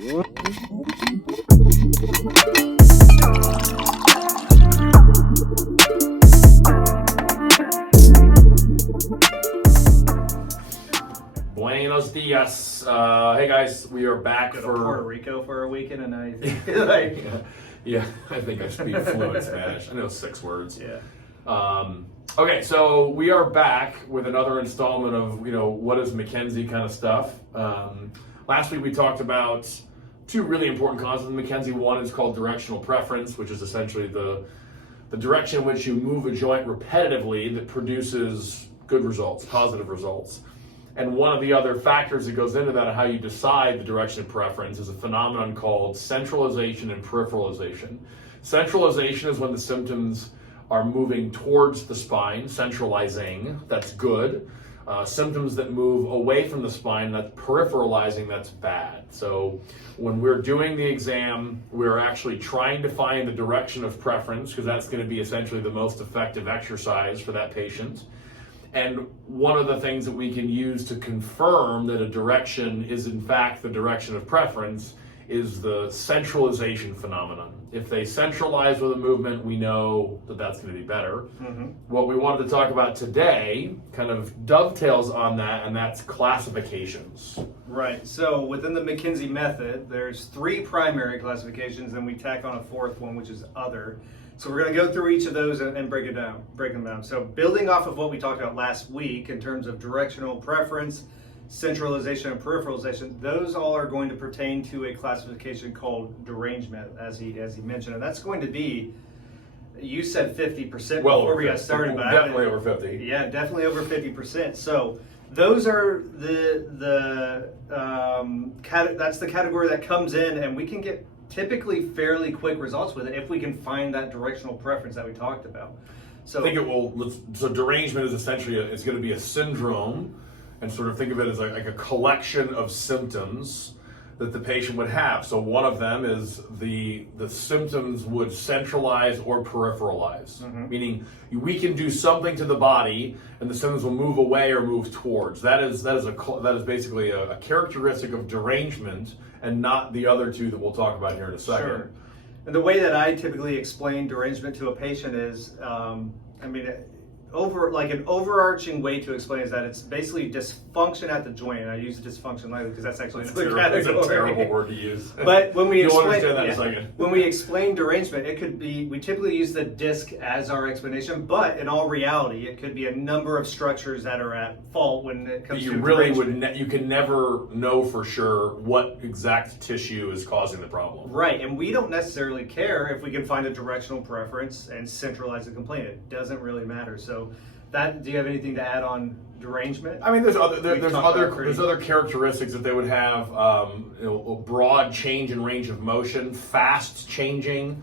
Buenos dias. Hey guys, we are back Go for to Puerto Rico for a weekend, and I feel like yeah, I think I speak fluent Spanish. I know 6 words. yeah. Okay, so we are back with another installment of what is McKenzie kind of stuff. Last week we talked about 2 really important concepts in McKenzie. One is called directional preference, which is essentially the direction in which you move a joint repetitively that produces good results, positive results. And one of the other factors that goes into that and how you decide the direction of preference is a phenomenon called centralization and peripheralization. Centralization is when the symptoms are moving towards the spine, centralizing, that's good. Symptoms that move away from the spine, that's peripheralizing, that's bad. So when we're doing the exam, we're actually trying to find the direction of preference, because that's going to be essentially the most effective exercise for that patient. And one of the things that we can use to confirm that a direction is in fact the direction of preference is the centralization phenomenon. If they centralize with a movement, we know that that's going to be better. Mm-hmm. What we wanted to talk about today kind of dovetails on that, and that's classifications. Right. So within the McKenzie method, there's 3 primary classifications, and we tack on a 4th one, which is other. So we're going to go through each of those and break them down. So building off of what we talked about last week in terms of directional preference, centralization, and peripheralization, those all are going to pertain to a classification called derangement, as he mentioned, and that's going to be, you said 50% before we got started, but definitely over 50. Yeah, definitely over 50%. So those are that's the category that comes in, and we can get typically fairly quick results with it if we can find that directional preference that we talked about. So I think it will. So derangement is essentially it's going to be a syndrome, and sort of think of it as like a collection of symptoms that the patient would have. So one of them is the symptoms would centralize or peripheralize, meaning we can do something to the body and the symptoms will move away or move towards. That is basically a characteristic of derangement, and not the other 2 that we'll talk about here in a second. Sure. And the way that I typically explain derangement to a patient is, an overarching way to explain is that it's basically dysfunction at the joint. And I use dysfunction lightly because that's actually another category. It's a terrible word to use. But when we You'll understand that in a second. When we explain derangement, it could be, we typically use the disc as our explanation, but in all reality, it could be a number of structures that are at fault when it comes to derangement. You can never know for sure what exact tissue is causing the problem. Right, and we don't necessarily care if we can find a directional preference and centralize the complaint. It doesn't really matter. So do you have anything to add on derangement? I mean, there's other characteristics that they would have. A broad change in range of motion, fast changing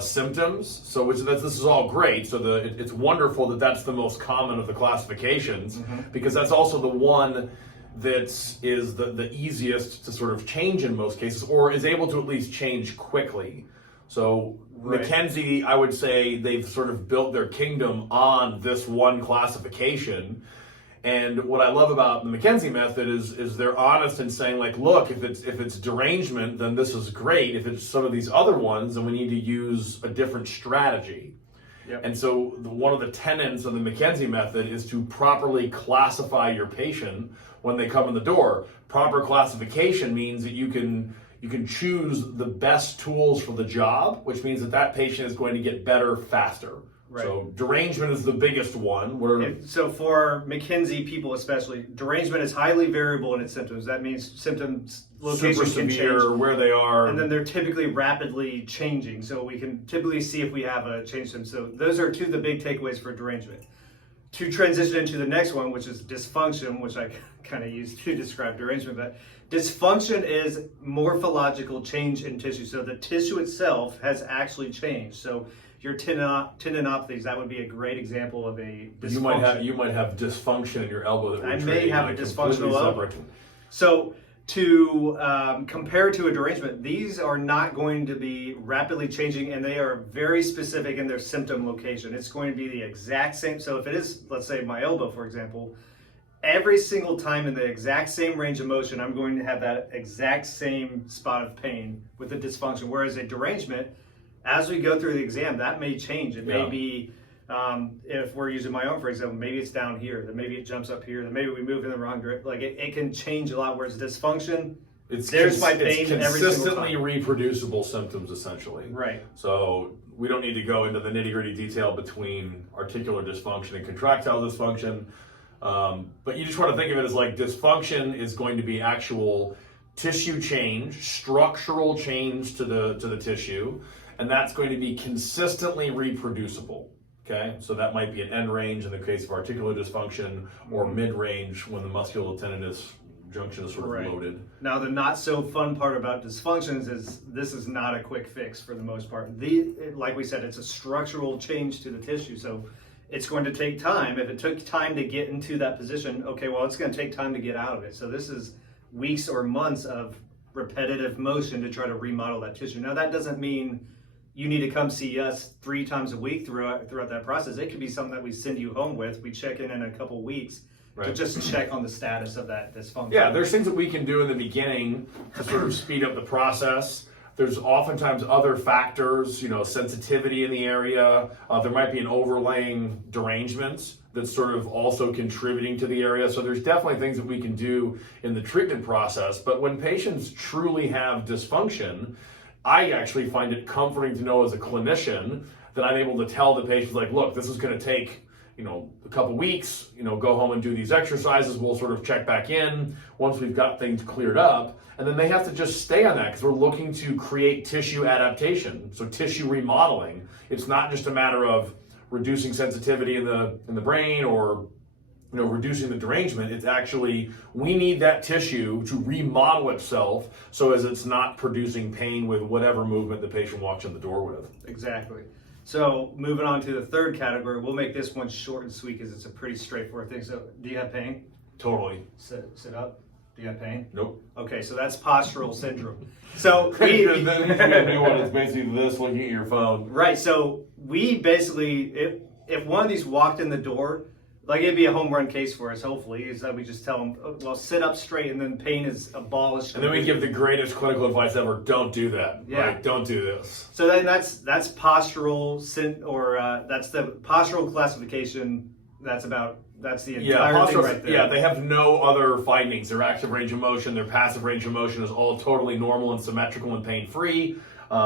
symptoms. So this is all great. So it's wonderful that that's the most common of the classifications, because that's also the one that is the easiest to sort of change in most cases, or is able to at least change quickly. So right. McKenzie, I would say they've sort of built their kingdom on this one classification. And what I love about the McKenzie method is they're honest in saying, like, look, if it's derangement, then this is great. If it's some of these other ones, then we need to use a different strategy. Yep. And so one of the tenets of the McKenzie method is to properly classify your patient when they come in the door. Proper classification means that you can choose the best tools for the job, which means that patient is going to get better faster. Right. So derangement is the biggest one. So for McKenzie people especially, derangement is highly variable in its symptoms. That means symptoms location super can severe, change, where they are, and then they're typically rapidly changing. So we can typically see if we have a change them. So those are 2 of the big takeaways for derangement. To transition into the next one, which is dysfunction, which I kind of use to describe derangement, but dysfunction is morphological change in tissue. So the tissue itself has actually changed. So your tendinopathies, that would be a great example of a dysfunction. You might have dysfunction in your elbow. That I may have a dysfunctional elbow. Separate. So to compare to a derangement, these are not going to be rapidly changing, and they are very specific in their symptom location. It's going to be the exact same. So if it is, let's say my elbow, for example, every single time in the exact same range of motion, I'm going to have that exact same spot of pain with a dysfunction. Whereas a derangement, as we go through the exam, that may change. It may be, if we're using my own, for example, maybe it's down here, then maybe it jumps up here, then maybe we move in the wrong direction. Like it can change a lot. Whereas dysfunction, there's my pain every single consistently time. reproducible symptoms, essentially. Right. So we don't need to go into the nitty-gritty detail between articular dysfunction and contractile dysfunction. But you just want to think of it as like dysfunction is going to be actual tissue change, structural change to the tissue, and that's going to be consistently reproducible. Okay, so that might be an end range in the case of articular dysfunction, or mid-range when the musculotendinous junction is sort of loaded. Now, the not so fun part about dysfunctions is this is not a quick fix for the most part. Like we said, it's a structural change to the tissue, so it's going to take time. If it took time to get into that position, okay, well, it's going to take time to get out of it. So this is weeks or months of repetitive motion to try to remodel that tissue. Now, that doesn't mean you need to come see us 3 times a week throughout that process. It could be something that we send you home with. We check in a couple weeks to just check on the status of that dysfunction. Yeah, there's things that we can do in the beginning to sort of speed up the process. There's oftentimes other factors, sensitivity in the area. There might be an overlaying derangement that's sort of also contributing to the area. So there's definitely things that we can do in the treatment process. But when patients truly have dysfunction, I actually find it comforting to know as a clinician that I'm able to tell the patients, like, look, this is going to take, a couple weeks, go home and do these exercises. We'll sort of check back in once we've got things cleared up. And then they have to just stay on that because we're looking to create tissue adaptation. So tissue remodeling. It's not just a matter of reducing sensitivity in the brain or reducing the derangement. It's actually, we need that tissue to remodel itself so as it's not producing pain with whatever movement the patient walks in the door with. Exactly. So moving on to the third category, we'll make this one short and sweet because it's a pretty straightforward thing. So do you have pain? Totally. Sit up. Do you have pain? Nope. Okay, so that's postural syndrome. So then the new one is basically this, looking at your phone. Right. So we basically, if one of these walked in the door, like it'd be a home run case for us, hopefully, is that we just tell them, well, sit up straight, and then pain is abolished. And then we give the greatest clinical advice ever: don't do that. Yeah. Right? Don't do this. So then that's postural that's the postural classification. That's the entire thing right there. Yeah, they have no other findings. Their active range of motion, their passive range of motion is all totally normal and symmetrical and pain-free.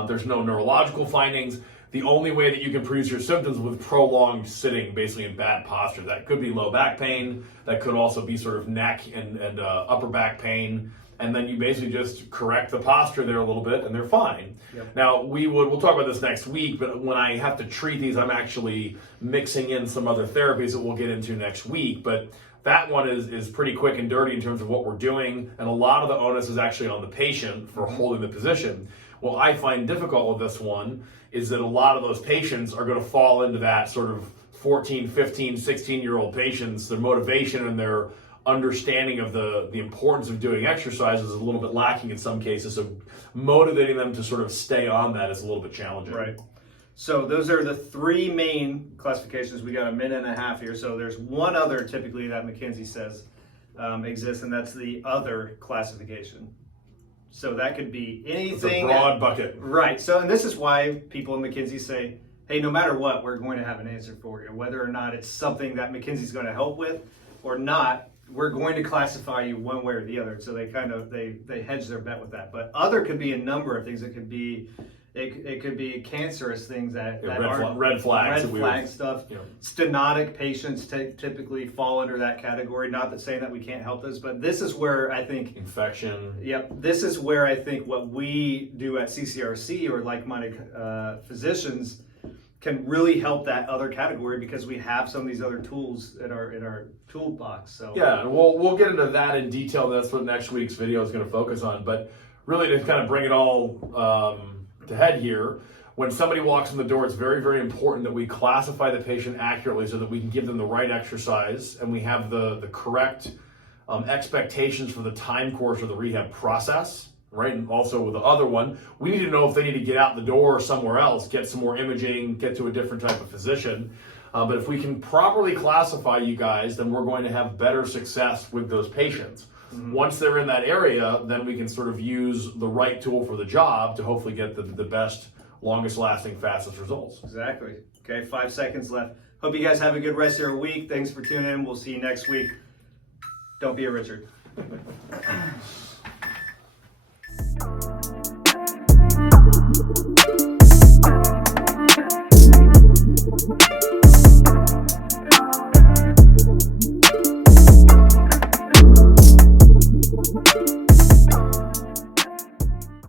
There's no neurological findings. The only way that you can produce your symptoms with prolonged sitting, basically in bad posture. That could be low back pain. That could also be sort of neck and upper back pain. And then you basically just correct the posture there a little bit, and they're fine. Yep. Now, we'll talk about this next week, but when I have to treat these, I'm actually mixing in some other therapies that we'll get into next week. But that one is pretty quick and dirty in terms of what we're doing, and a lot of the onus is actually on the patient for holding the position. What I find difficult with this one is that a lot of those patients are going to fall into that sort of 14, 15, 16-year-old patients. Their motivation and their understanding of the importance of doing exercise is a little bit lacking in some cases. So motivating them to sort of stay on that is a little bit challenging. Right. So those are the 3 main classifications. We got a minute and a half here. So there's one other typically that McKinsey says exists, and that's the other classification. So that could be anything. It's a broad bucket. Right. So, and this is why people in McKinsey say, hey, no matter what, we're going to have an answer for you. Whether or not it's something that McKinsey's going to help with or not, we're going to classify you one way or the other. So they kind of, they hedge their bet with that. But other could be a number of things. It could be cancerous things that aren't red flags. Red flag stuff. Yeah. Stenotic patients typically fall under that category. Not that saying that we can't help those, but this is where I think infection. Yep, this is where I think what we do at CCRC or like-minded physicians can really help that other category because we have some of these other tools in our toolbox. So yeah, and we'll get into that in detail. That's what next week's video is going to focus on. But really, to kind of bring it all to head here, when somebody walks in the door, it's very, very important that we classify the patient accurately so that we can give them the right exercise and we have the correct expectations for the time course of the rehab process, right? And also with the other one, we need to know if they need to get out the door or somewhere else, get some more imaging, get to a different type of physician. But if we can properly classify you guys, then we're going to have better success with those patients. Once they're in that area, then we can sort of use the right tool for the job to hopefully get the best, longest lasting, fastest results. Exactly. Okay, 5 seconds left. Hope you guys have a good rest of your week. Thanks for tuning in. We'll see you next week. Don't be a Richard.